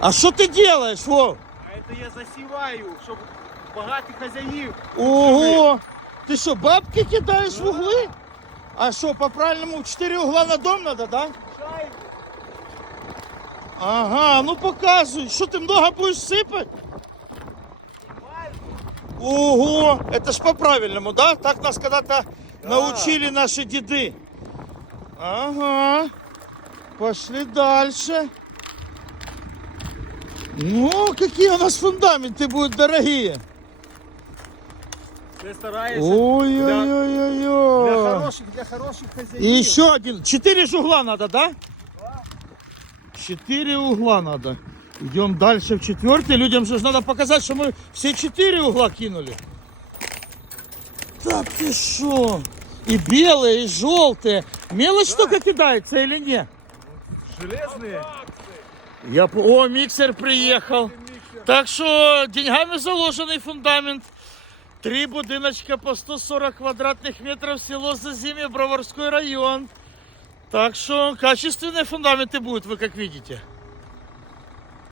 А що ти робиш, Вов? А это я засіваю, щоб багатих хазяїв. Ого! Ти що, бабки кидаєш в угли? А що, по-правильному в 4 угла на дом надо, да? Шайбу. Ага, ну показуй. Що ти много будеш сипати? Ого, это ж по-правильному, да? Так нас когда-то научили наши деды. Ага. Пошли дальше. Ну, какие у нас фундаменты будут дорогие. Ти стараєшся для Ой-ой-ой-ой-ой. хороших, для хороших. И еще один. Четыре же угла надо, да? Четыре угла надо. Идем дальше в четвертый. Людям же ж надо показать, что мы все четыре угла кинули. Так ты шо? И белые, и желтые. Мелочь только кидается или нет? Железные. Я... по- О, миксер приехал. Так что деньгами заложенный фундамент. Три будиночка по 140 квадратных метров, село Зазимье, Броварской район. Так что качественные фундаменты будут, вы как видите.